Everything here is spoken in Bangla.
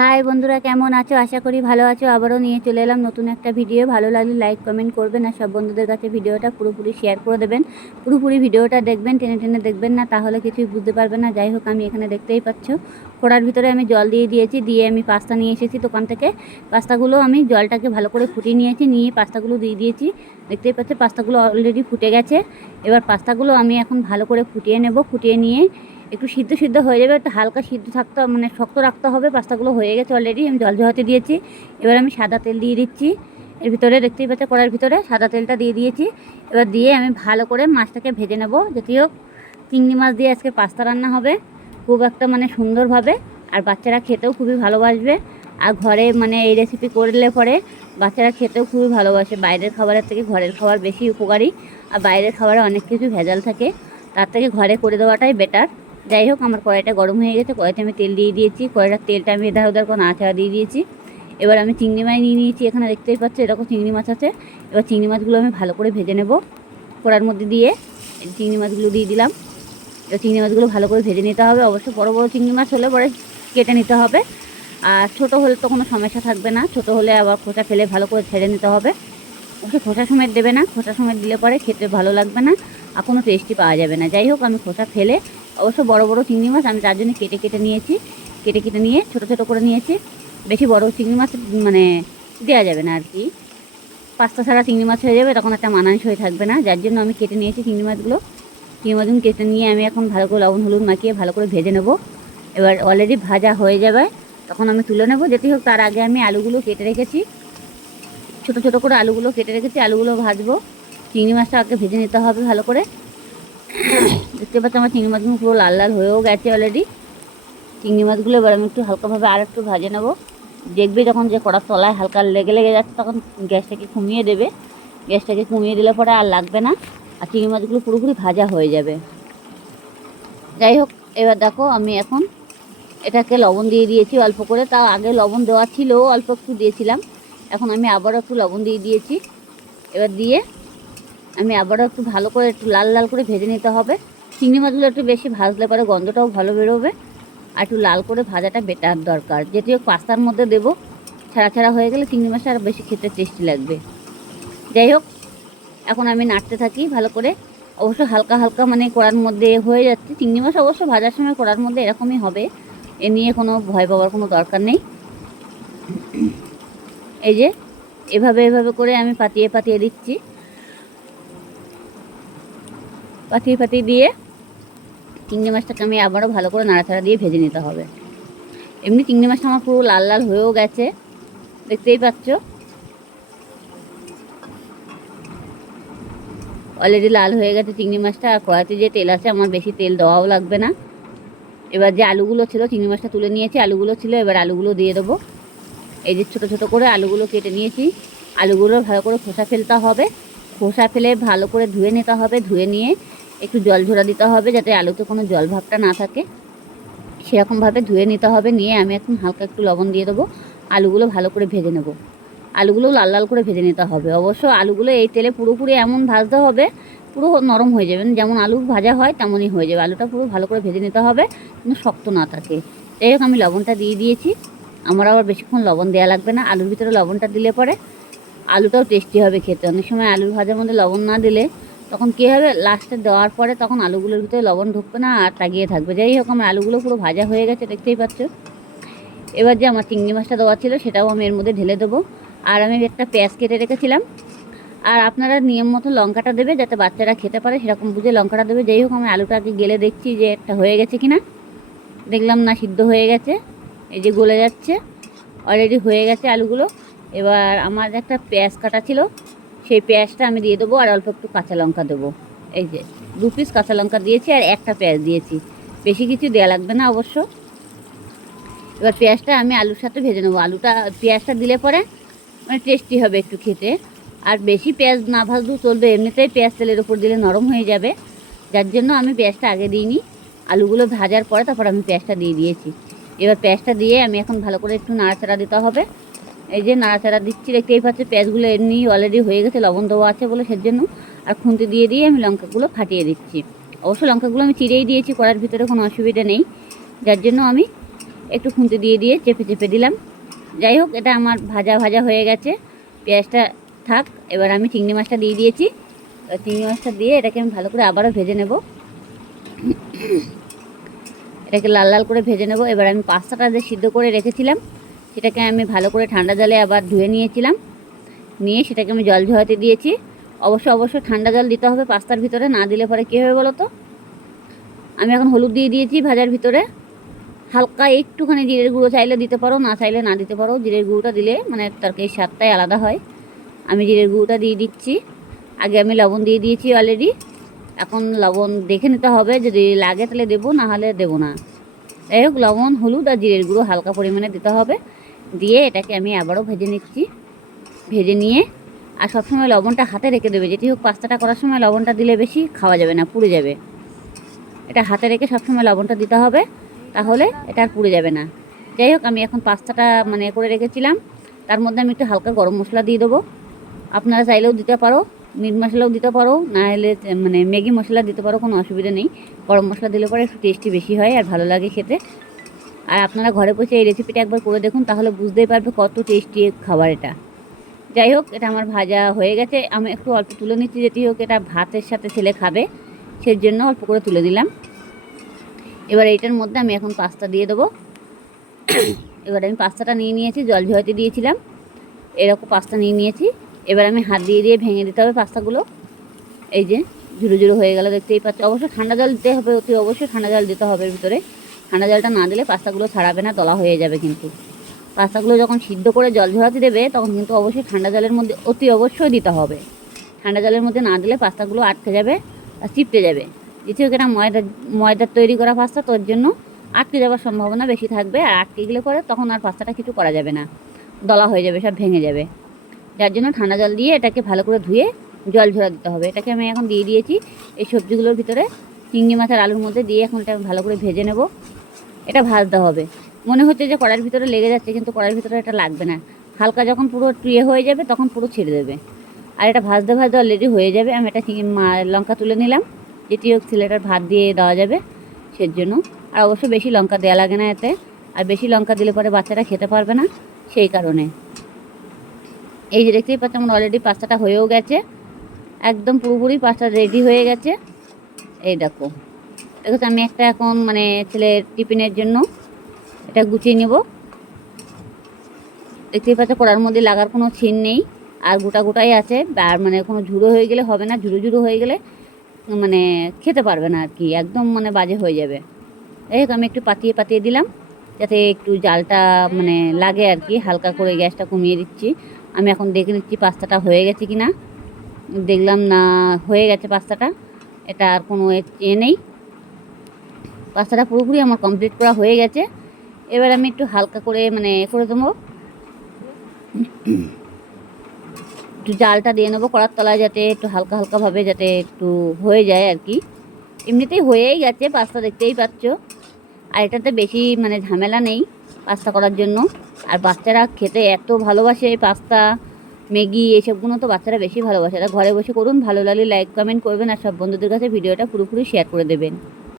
হাই বন্ধুরা, কেমন আছো? আশা করি ভালো আছো। আবারও নিয়ে চলে এলাম নতুন একটা ভিডিও। ভালো লাগলে লাইক কমেন্ট করবেন আর সব বন্ধুদের কাছে ভিডিওটা পুরোপুরি শেয়ার করে দেবেন। পুরোপুরি ভিডিওটা দেখবেন, টেনে টেনে দেখবেন না, তাহলে কিছুই বুঝতে পারবেন না। যাই হোক, আমি এখানে দেখতেই পাচ্ছ কড়ার ভিতরে আমি জল দিয়ে দিয়েছি। দিয়ে আমি পাস্তা নিয়ে এসেছি দোকান থেকে। পাস্তাগুলো আমি জলটাকে ভালো করে ফুটিয়ে নিয়েছি, নিয়ে পাস্তাগুলো দিয়ে দিয়েছি। দেখতেই পাচ্ছ পাস্তাগুলো অলরেডি ফুটে গেছে। এবার পাস্তাগুলো আমি এখন ভালো করে ফুটিয়ে নেব। ফুটিয়ে নিয়ে একটু সিদ্ধ সিদ্ধ হয়ে যাবে, একটু হালকা সিদ্ধ থাকতে মানে শক্ত রাখতে হবে। পাস্তাগুলো হয়ে গেছে অলরেডি, আমি জল ঝরাতে দিয়েছি। এবার আমি সাদা তেল দিয়ে দিচ্ছি এর ভিতরে। দেখতেই পাচ্ছ কড়াইয়ের ভিতরে সাদা তেলটা দিয়ে দিয়েছি। এবার দিয়ে আমি ভালো করে মাছটাকে ভেজে নেব। যদিও চিংড়ি মাছ দিয়ে আজকে পাস্তা রান্না হবে, খুব একটা মানে সুন্দরভাবে। আর বাচ্চারা খেতেও খুবই ভালোবাসবে। আর ঘরে মানে এই রেসিপি করলে পরে বাচ্চারা খেতেও খুবই ভালোবাসে। বাইরের খাবারের থেকে ঘরের খাবার বেশি উপকারী। আর বাইরের খাবারে অনেক কিছু ভেজাল থাকে, তার থেকে ঘরে করে দেওয়াটাই বেটার। যাই হোক, আমার কড়াইটা গরম হয়ে গেছে। কড়াইতে আমি তেল দিয়ে দিয়েছি। কড়াইটার তেলটা আমি এধার ওধার করে নাড়াচাড়া দিয়ে দিয়েছি। এবার আমি চিংড়ি মাছ নিয়ে নিয়েছি। এখানে দেখতেই পাচ্ছ এরকম চিংড়ি মাছ আছে। এবার চিংড়ি মাছগুলো আমি ভালো করে ভেজে নেব। কড়ার মধ্যে দিয়ে চিংড়ি মাছগুলো দিয়ে দিলাম। এবার চিংড়ি মাছগুলো ভালো করে ভেজে নিতে হবে। অবশ্য বড় বড় চিংড়ি মাছ হলে পরে কেটে নিতে হবে। আর ছোটো হলে তো কোনো সমস্যা থাকবে না। ছোটো হলে আবার খোসা ফেলে ভালো করে ছেড়ে নিতে হবে। অবশ্য খোসা সমেত দেবে না, খোসা সমেত দিলে পরে খেতে ভালো লাগবে না আর কোনো টেস্টি পাওয়া যাবে না। যাই হোক, আমি খোসা ফেলে অবশ্য বড় বড় চিংড়ি মাছ আমি তার জন্য কেটে কেটে নিয়েছি। কেটে কেটে নিয়ে ছোটো ছোটো করে নিয়েছি। বেশি বড় চিংড়ি মাছ মানে দেওয়া যাবে না আর কি, পাস্তা ছাড়া চিংড়ি মাছ হয়ে যাবে, তখন একটা মানানসই থাকবে না। যার জন্য আমি কেটে নিয়েছি চিংড়ি মাছগুলো। চিংড়ি মাছগুলো কেটে নিয়ে আমি এখন ভালো করে লবণ হলুদ মাখিয়ে ভালো করে ভেজে নেব। এবার অলরেডি ভাজা হয়ে যাবে, তখন আমি তুলে নেব। যেটি হোক, তার আগে আমি আলুগুলো কেটে রেখেছি। ছোটো ছোটো করে আলুগুলো কেটে রেখেছি, আলুগুলো ভাজবো। চিংড়ি মাছটা আগে ভেজে নিতে হবে ভালো করে। দেখতে পাচ্ছি আমার চিংড়ি মাছগুলো পুরো লাল লাল হয়েও গেছে অলরেডি। চিংড়ি মাছগুলো এবার আমি একটু হালকাভাবে আর একটু ভাজে নেব। দেখবে যখন যে কড়ার তলায় হালকা লেগে লেগে যাচ্ছে, তখন গ্যাসটাকে কমিয়ে দেবে। গ্যাসটাকে কমিয়ে দিলে পরে আর লাগবে না, আর চিংড়ি মাছগুলো পুরোপুরি ভাজা হয়ে যাবে। যাই হোক, এবার দেখো আমি এখন এটাকে লবণ দিয়ে দিয়েছি অল্প করে। তাও আগে লবণ দেওয়া ছিল, অল্প একটু দিয়েছিলাম। এখন আমি আবারও একটু লবণ দিয়ে দিয়েছি। এবার দিয়ে আমি আবারও একটু ভালো করে একটু লাল লাল করে ভেজে নিতে হবে। চিংড়ি মাছগুলো একটু বেশি ভাজলে পরে গন্ধটাও ভালো বেরোবে। আর একটু লাল করে ভাজাটা বেটার দরকার, যেটিও পাস্তার মধ্যে দেবো। ছাড়া ছাড়া হয়ে গেলে চিংড়ি মাছটা আরও বেশি খেতে টেস্টি লাগবে। যাই হোক, এখন আমি নাড়তে থাকি ভালো করে। অবশ্য হালকা হালকা মানে কড়ার মধ্যে হয়ে যাচ্ছে। চিংড়ি মাছ অবশ্য ভাজার সময় কড়ার মধ্যে এরকমই হবে, এ নিয়ে কোনো ভয় পাওয়ার কোনো দরকার নেই। এই যে এভাবে এভাবে করে আমি পাতিয়ে পাতিয়ে দিচ্ছি। পাতিয়ে পাতিয়ে দিয়ে চিংড়ি মাছটাকে আমি আবারও ভালো করে নাড়াচাড়া দিয়ে ভেজে নিতে হবে। এমনি চিংড়ি মাছটা আমার পুরো লাল লাল হয়েও গেছে, দেখতেই পাচ্ছ অলরেডি লাল হয়ে গেছে চিংড়ি মাছটা। আর কড়াইতে যে তেল আছে, আমার বেশি তেল দেওয়াও লাগবে না। এবার যে আলুগুলো ছিল, চিংড়ি মাছটা তুলে নিয়েছি, আলুগুলো ছিল, এবার আলুগুলো দিয়ে দেবো। এই যে ছোটো ছোটো করে আলুগুলো কেটে নিয়েছি। আলুগুলো ভালো করে খোসা ফেলতে হবে। খোসা ফেলে ভালো করে ধুয়ে নিতে হবে। ধুয়ে নিয়ে একটু জল ঝরা দিতে হবে, যাতে আলুতে কোনো জল ভাবটা না থাকে। সেরকমভাবে ধুয়ে নিতে হবে। নিয়ে আমি এখন হালকা একটু লবণ দিয়ে দেবো। আলুগুলো ভালো করে ভেজে নেব। আলুগুলো লাল লাল করে ভেজে নিতে হবে। অবশ্য আলুগুলো এই তেলে পুরোপুরি এমন ভাজতে হবে পুরো নরম হয়ে যাবে, যেমন আলু ভাজা হয় তেমনই হয়ে যাবে। আলুটা পুরো ভালো করে ভেজে নিতে হবে, কিন্তু শক্ত না থাকে। যাই হোক, আমি লবণটা দিয়ে দিয়েছি। আমার আবার বেশিক্ষণ লবণ দেওয়া লাগবে না। আলুর ভিতরে লবণটা দিলে পরে আলুটাও টেস্টি হবে খেতে। অনেক সময় আলুর ভাজার মধ্যে লবণ না দিলে তখন কী হবে, লাস্টে দেওয়ার পরে তখন আলুগুলোর ভিতরে লবণ ঢুকবে না আর তাগিয়ে থাকবে। যাই হোক, আমার আলুগুলো পুরো ভাজা হয়ে গেছে, দেখতেই পাচ্ছ। এবার যে আমার চিংড়ি মাছটা দেওয়া ছিল, সেটাও আমি এর মধ্যে ঢেলে দেবো। আর আমি একটা পেঁয়াজ কেটে রেখেছিলাম। আর আপনারা নিয়ম মতো লঙ্কাটা দেবে, যাতে বাচ্চারা খেতে পারে, সেরকম বুঝে লঙ্কাটা দেবে। যাই হোক, আমি আলুটাকে গেলে দেখছি যে একটা হয়ে গেছে কি না। দেখলাম না, সিদ্ধ হয়ে গেছে। এই যে গলে যাচ্ছে, অলরেডি হয়ে গেছে আলুগুলো। এবার আমার একটা পেঁয়াজ কাটা ছিল, সেই পেঁয়াজটা আমি দিয়ে দেবো। আর অল্প একটু কাঁচা লঙ্কা দেবো। এই যে 2 পিস কাঁচা লঙ্কা দিয়েছি আর একটা পেঁয়াজ দিয়েছি, বেশি কিছু দেওয়া লাগবে না অবশ্য। এবার পেঁয়াজটা আমি আলুর সাথে ভেজে নেবো। পেঁয়াজটা দিলে পরে মানে টেস্টি হবে একটু খেতে। আর বেশি পেঁয়াজ না ভাজলেও চলবে, এমনিতেই পেঁয়াজ তেলের উপর দিলে নরম হয়ে যাবে। যার জন্য আমি পেঁয়াজটা আগে দিইনি, আলুগুলো ভাজার পরে তারপর আমি পেঁয়াজটা দিয়ে দিয়েছি। এবার পেঁয়াজটা দিয়ে আমি এখন ভালো করে একটু নাড়াচাড়া দিতে হবে। এই যে নাড়াচাড়া দিচ্ছি, দেখতেই পাচ্ছি পেঁয়াজগুলো এমনি অলরেডি হয়ে গেছে, লবণ দেওয়া আছে বলে সেজন্য। আর খুন্তি দিয়ে দিয়ে আমি লঙ্কাগুলো ফাটিয়ে দিচ্ছি। অবশ্য লঙ্কাগুলো আমি চিড়েই দিয়েছি কড়ার ভিতরে, কোনো অসুবিধা নেই। যার জন্য আমি একটু খুন্তি দিয়ে দিয়ে চেপে চেপে দিলাম। যাই হোক, এটা আমার ভাজা ভাজা হয়ে গেছে, পেঁয়াজটা থাক। এবার আমি চিংড়ি মাছটা দিয়ে দিয়েছি। চিংড়ি মাছটা দিয়ে এটাকে আমি ভালো করে আবারও ভেজে নেব, এটাকে লাল লাল করে ভেজে নেব। এবার আমি পাস্তাটা যে সিদ্ধ করে রেখেছিলাম সেটাকে আমি ভালো করে ঠান্ডা জলে আবার ধুয়ে নিয়েছিলাম, নিয়ে সেটাকে আমি জল ঝরাতে দিয়েছি। অবশ্যই ঠান্ডা জল দিতে হবে পাস্তার ভিতরে, না দিলে পরে কী হবে বলো তো। আমি এখন হলুদ দিয়ে দিয়েছি ভাজার ভিতরে, হালকা একটুখানি জিরের গুঁড়ো চাইলে দিতে পারো, না চাইলে না দিতে পারো। জিরের গুঁড়োটা দিলে মানে তরকারির স্বাদটাই আলাদা হয়। আমি জিরের গুঁড়োটা দিয়ে দিচ্ছি। আগে আমি লবণ দিয়ে দিয়েছি অলরেডি, এখন লবণ দেখে নিতে হবে, যদি লাগে তাহলে দেবো, না হলে দেবো না। যাই হোক, লবণ, হলুদ আর জিরের গুঁড়ো হালকা পরিমাণে দিতে হবে। দিয়ে এটাকে আমি আবারও ভেজে নিচ্ছি। ভেজে নিয়ে আর সবসময় লবণটা হাতে রেখে দেবে, যেটি হোক পাস্তাটা করার সময় লবণটা দিলে বেশি খাওয়া যাবে না, পুড়ে যাবে। এটা হাতে রেখে সবসময় লবণটা দিতে হবে, তাহলে এটা আর পুড়ে যাবে না। যাই হোক, আমি এখন পাস্তাটা মানে করে রেখেছিলাম, তার মধ্যে আমি একটু হালকা গরম মশলা দিয়ে দেবো। আপনারা চাইলেও দিতে পারো, মিট মশলাও দিতে পারো, না হলে মানে ম্যাগি মশলা দিতে পারো, কোনো অসুবিধা নেই। গরম মশলা দিলে পরে একটু টেস্টি বেশি হয় আর ভালো লাগে খেতে। আর আপনারা ঘরে বসে এই রেসিপিটা একবার করে দেখুন, তাহলে বুঝতেই পারবে কত টেস্টি খাবার এটা। যাই হোক, এটা আমার ভাজা হয়ে গেছে, আমি একটু অল্প তুলে নিচ্ছি, যেটি হোক এটা ভাতের সাথে ছেলে খাবে, সেই জন্য অল্প করে তুলে দিলাম। এবার এইটার মধ্যে আমি এখন পাস্তা দিয়ে দেবো। এবার আমি পাস্তাটা নিয়ে নিয়েছি, জল ঝরাতে দিয়েছিলাম, এরকম পাস্তা নিয়ে নিয়েছি। এবার আমি হাত দিয়ে দিয়ে ভেঙে দিতে হবে পাস্তাগুলো। এই যে ঝুরো ঝুরো হয়ে গেল, দেখতেই পাচ্ছ। অবশ্যই ঠান্ডা জল দিতে হবে, অতি অবশ্যই ঠান্ডা জল দিতে হবে এর ভিতরে। ঠান্ডা জলটা না দিলে পাস্তাগুলো ছাড়াবে না, দলা হয়ে যাবে। কিন্তু পাস্তাগুলো যখন সিদ্ধ করে জল ঝরাতে দেবে তখন কিন্তু অবশ্যই ঠান্ডা জলের মধ্যে অতি অবশ্যই দিতে হবে। ঠান্ডা জলের মধ্যে না দিলে পাস্তাগুলো আটকে যাবে আর চিপটে যাবে। দ্বিতীয় এটা ময়দার তৈরি করা পাস্তা, তোর জন্য আটকে যাওয়ার সম্ভাবনা বেশি থাকবে। আর আটকে গেলে পরে তখন আর পাস্তাটা কিছু করা যাবে না, দলা হয়ে যাবে, সব ভেঙে যাবে। যার জন্য ঠান্ডা জল দিয়ে এটাকে ভালো করে ধুয়ে জল ঝরা দিতে হবে। এটাকে আমি এখন দিয়ে দিয়েছি এই সবজিগুলোর ভিতরে, চিংড়ি মাছ আর আলুর মধ্যে দিয়ে এখন এটা ভালো করে ভেজে নেব। এটা ভাজতে হবে। মনে হচ্ছে যে কড়াইয়ের ভিতরে লেগে যাচ্ছে, কিন্তু কড়াইয়ের ভিতরে এটা লাগবে না। হালকা যখন পুরো ট্রিয়ে হয়ে যাবে তখন পুরো ছেড়ে দেবে। আর এটা ভাজতে ভাজতে অলরেডি হয়ে যাবে। আমি এটা লঙ্কা তুলে নিলাম, যেটি হোক ছেলেটার ভাত দিয়ে দেওয়া যাবে সের জন্য। আর অবশ্য বেশি লঙ্কা দেওয়া লাগে না এতে, আর বেশি লঙ্কা দিলে পরে বাচ্চারা খেতে পারবে না, সেই কারণে। এই যে দেখতেই পাচ্ছ আমার অলরেডি পাস্তাটা হয়েও গেছে, একদম পুরোপুরি পাস্তা রেডি হয়ে গেছে। এই দেখো, দেখো আমি একটা এখন মানে ছেলের টিফিনের জন্য এটা গুছিয়ে নেব। দেখতেই পাচ্ছ কড়ার মধ্যে লাগার কোনো ছিন নেই, আর গোটা গোটাই আছে। আর মানে কোনো ঝুড়ো হয়ে গেলে হবে না, ঝুড়ো ঝুড়ো হয়ে গেলে মানে খেতে পারবে না আর কি, একদম মানে বাজে হয়ে যাবে। যাই হোক, আমি একটু পাতিয়ে পাতিয়ে দিলাম যাতে একটু জালটা মানে লাগে আর কি। হালকা করে গ্যাসটা কমিয়ে দিচ্ছি। আমি এখন দেখে নিচ্ছি পাস্তাটা হয়ে গেছে কি না। দেখলাম না, হয়ে গেছে পাস্তাটা, এটা আর কোনো নেই। পাস্তাটা পুরোপুরি আমার কমপ্লিট করা হয়ে গেছে। এবার আমি একটু হালকা করে মানে করে দেবো, একটু জালটা দিয়ে নেবো কড়ার তলায়, যাতে একটু হালকা হালকাভাবে যাতে একটু হয়ে যায় আর কি। এমনিতেই হয়েই গেছে পাস্তা, দেখতেই পাচ্ছ। আর এটাতে বেশি মানে ঝামেলা নেই পাস্তা করার জন্য। আর বাচ্চারা খেতে এত ভালোবাসে এই পাস্তা, ম্যাগি, এইসবগুলো তো বাচ্চারা বেশি ভালোবাসে। এটা ঘরে বসে করুন, ভালো লাগলে লাইক কমেন্ট করবেন, আর সব বন্ধুদের কাছে ভিডিওটা পুরোপুরি শেয়ার করে দেবেন।